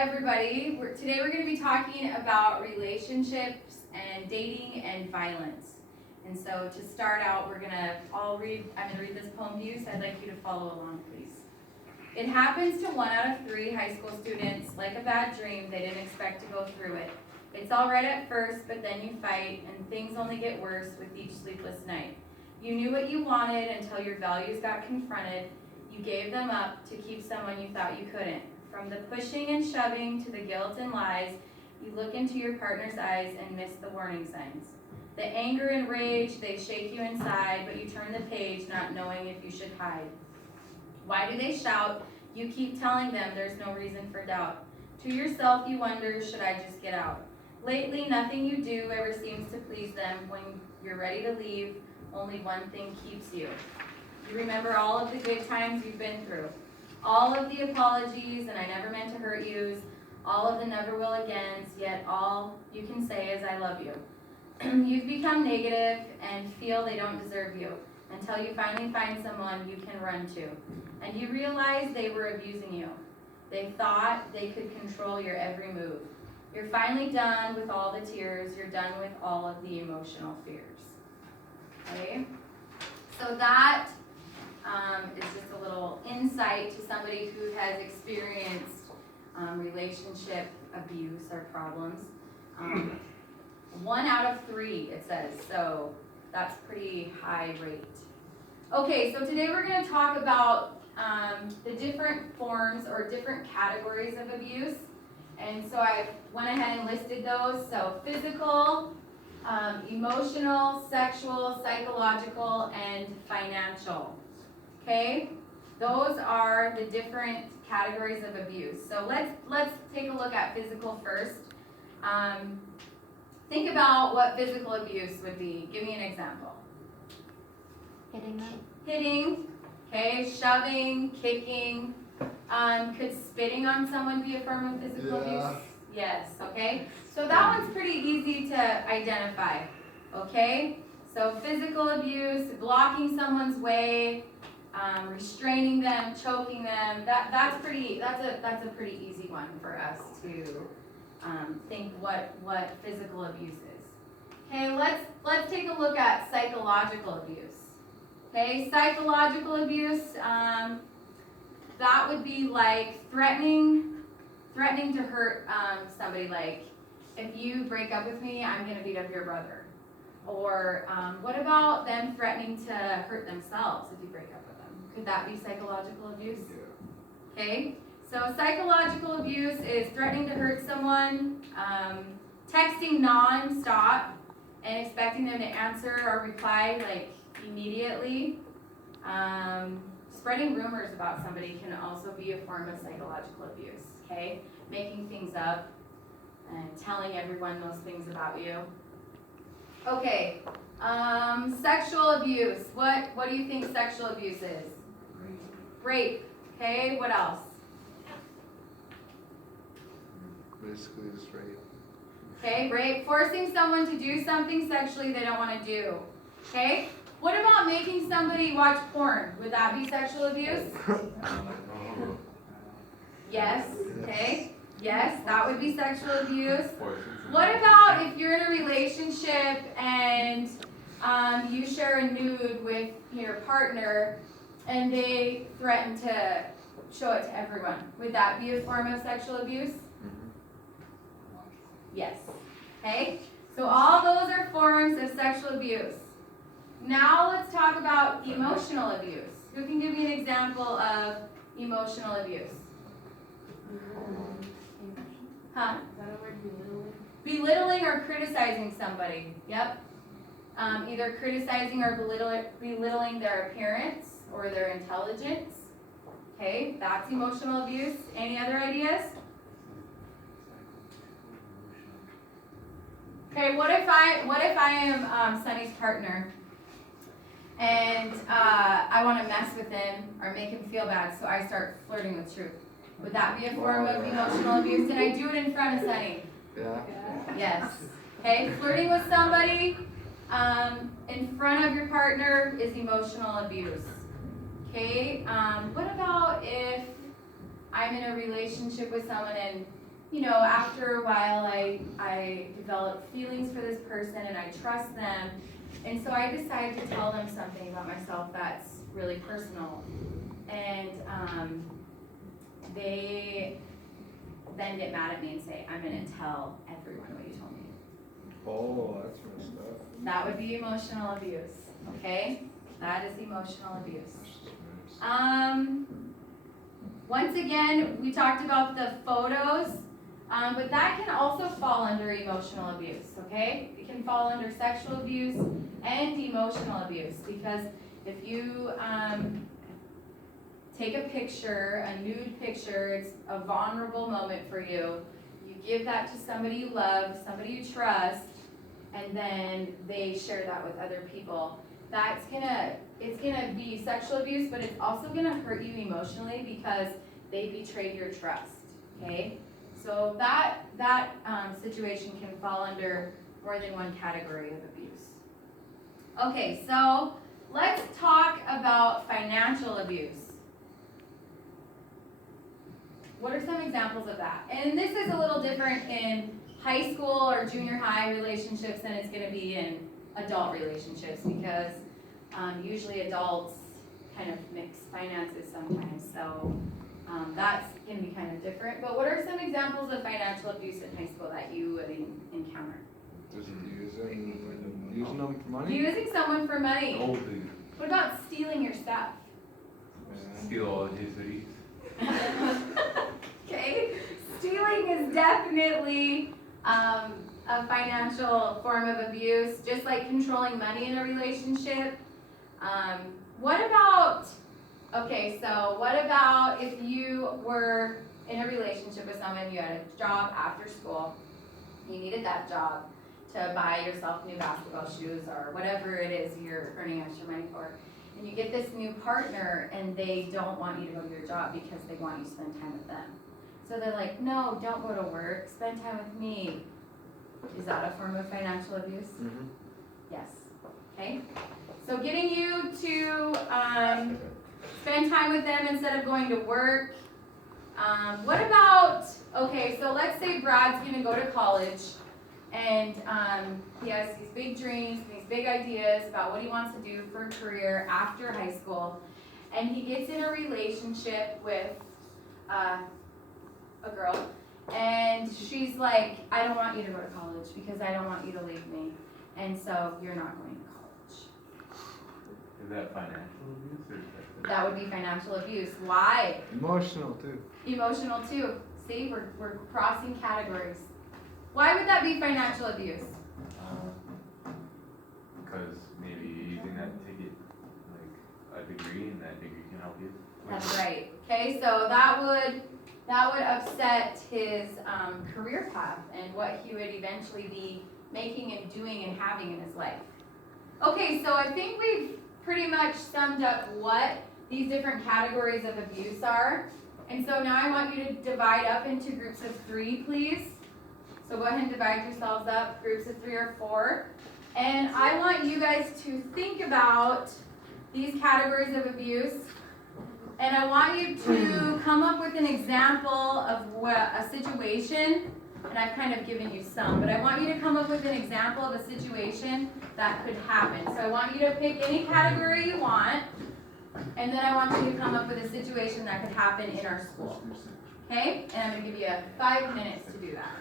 everybody. Today we're going to be talking about relationships and dating and violence. And so to start out, I'm going to read this poem to you, so I'd like you to follow along, please. It happens to 1 out of 3 high school students, like a bad dream, they didn't expect to go through it. It's all right at first, but then you fight, and things only get worse with each sleepless night. You knew what you wanted until your values got confronted. You gave them up to keep someone you thought you couldn't. From the pushing and shoving to the guilt and lies, you look into your partner's eyes and miss the warning signs. The anger and rage, they shake you inside, but you turn the page not knowing if you should hide. Why do they shout? You keep telling them there's no reason for doubt. To yourself you wonder, should I just get out? Lately, nothing you do ever seems to please them. When you're ready to leave, only one thing keeps you. You remember all of the good times you've been through. All of the apologies and I never meant to hurt yous, all of the never will agains, yet all you can say is I love you. You've become negative and feel they don't deserve you until you finally find someone you can run to. And you realize they were abusing you. They thought they could control your every move. You're finally done with all the tears. You're done with all of the emotional fears. Okay? So that is just a little insight to somebody who has experienced relationship abuse or problems. 1 out of 3, it says, so that's pretty high rate. Okay, so today we're going to talk about the different forms or different categories of abuse. And so I went ahead and listed those. So physical, emotional, sexual, psychological, and financial. Okay, those are the different categories of abuse. So let's take a look at physical first. Think about what physical abuse would be. Give me an example. Hitting, okay, shoving, kicking. Could spitting on someone be a form of physical abuse? Yes, okay. So that one's pretty easy to identify, okay? So physical abuse, blocking someone's way, restraining them, choking them, that's a pretty easy one for us to think what physical abuse is. Okay, let's take a look at psychological abuse. Okay, psychological abuse, that would be like threatening to hurt somebody, like if you break up with me, I'm gonna beat up your brother. Or what about them threatening to hurt themselves if you break up with them? Could that be psychological abuse? Okay, so psychological abuse is threatening to hurt someone, texting non-stop and expecting them to answer or reply like immediately. Spreading rumors about somebody can also be a form of psychological abuse, okay? Making things up and telling everyone those things about you. Okay, sexual abuse. What do you think sexual abuse is? Rape. Okay, what else? Basically just rape. Okay, rape. Forcing someone to do something sexually they don't want to do. Okay? What about making somebody watch porn? Would that be sexual abuse? Yes. Okay. Yes, that would be sexual abuse. What about if you're in a relationship and you share a nude with your partner and they threaten to show it to everyone? Would that be a form of sexual abuse? Yes. Okay? So all those are forms of sexual abuse. Now let's talk about emotional abuse. Who can give me an example of emotional abuse? Huh? Belittling or criticizing somebody. Yep. Either criticizing or belittling their appearance or their intelligence. Okay, that's emotional abuse. Any other ideas? Okay, what if I am Sonny's partner and I want to mess with him or make him feel bad, so I start flirting with Truth? Would that be a form of emotional abuse? And I do it in front of Sonny? Yeah. Yes. Okay, flirting with somebody in front of your partner is emotional abuse. Okay, what about if I'm in a relationship with someone and you know, after a while I develop feelings for this person and I trust them. And so I decide to tell them something about myself that's really personal. And they then get mad at me and say, I'm gonna tell everyone what you told me. Oh, that's messed up. That would be emotional abuse, okay? That is emotional abuse. Once again, we talked about the photos, but that can also fall under emotional abuse, okay? It can fall under sexual abuse and emotional abuse, because if you take a picture, a nude picture, it's a vulnerable moment for you, you give that to somebody you love, somebody you trust, and then they share that with other people. It's gonna be sexual abuse, but it's also gonna hurt you emotionally because they betrayed your trust, okay? So that situation can fall under more than one category of abuse. Okay, so let's talk about financial abuse. What are some examples of that? And this is a little different in high school or junior high relationships than it's gonna be in adult relationships, because usually adults kind of mix finances sometimes, so that's gonna be kind of different. But what are some examples of financial abuse in high school that you would encounter? Just using them for money? Using someone for money. Gold digger. What about stealing your stuff? Steal all his hoodies. Okay, stealing is definitely a financial form of abuse, just like controlling money in a relationship. What about if you were in a relationship with someone, you had a job after school, you needed that job to buy yourself new basketball shoes or whatever it is you're earning extra money for, and you get this new partner and they don't want you to go to your job because they want you to spend time with them. So they're like, no, don't go to work, spend time with me. Is that a form of financial abuse? Mm-hmm. Yes. Okay. So getting you to spend time with them instead of going to work. What about, okay, so let's say Brad's gonna go to college and he has these big dreams, these big ideas about what he wants to do for a career after high school, and he gets in a relationship with a girl, and she's like, I don't want you to go to college because I don't want you to leave me, and so you're not going to college. Is that financial abuse or is that? That would be financial abuse. Why? Emotional too. Emotional too. See, we're crossing categories. Why would that be financial abuse? Because maybe you're using that to get like a degree, and that degree can help you. That's right. Okay, so that would upset his career path and what he would eventually be making and doing and having in his life. Okay, so I think we've pretty much summed up what these different categories of abuse are. And so now I want you to divide up into groups of 3, please. So go ahead and divide yourselves up, groups of 3 or 4. And I want you guys to think about these categories of abuse. And I want you to come up with an example of a situation, and I've kind of given you some, but I want you to come up with an example of a situation that could happen. So I want you to pick any category you want, and then I want you to come up with a situation that could happen in our school. Okay? And I'm going to give you 5 minutes to do that.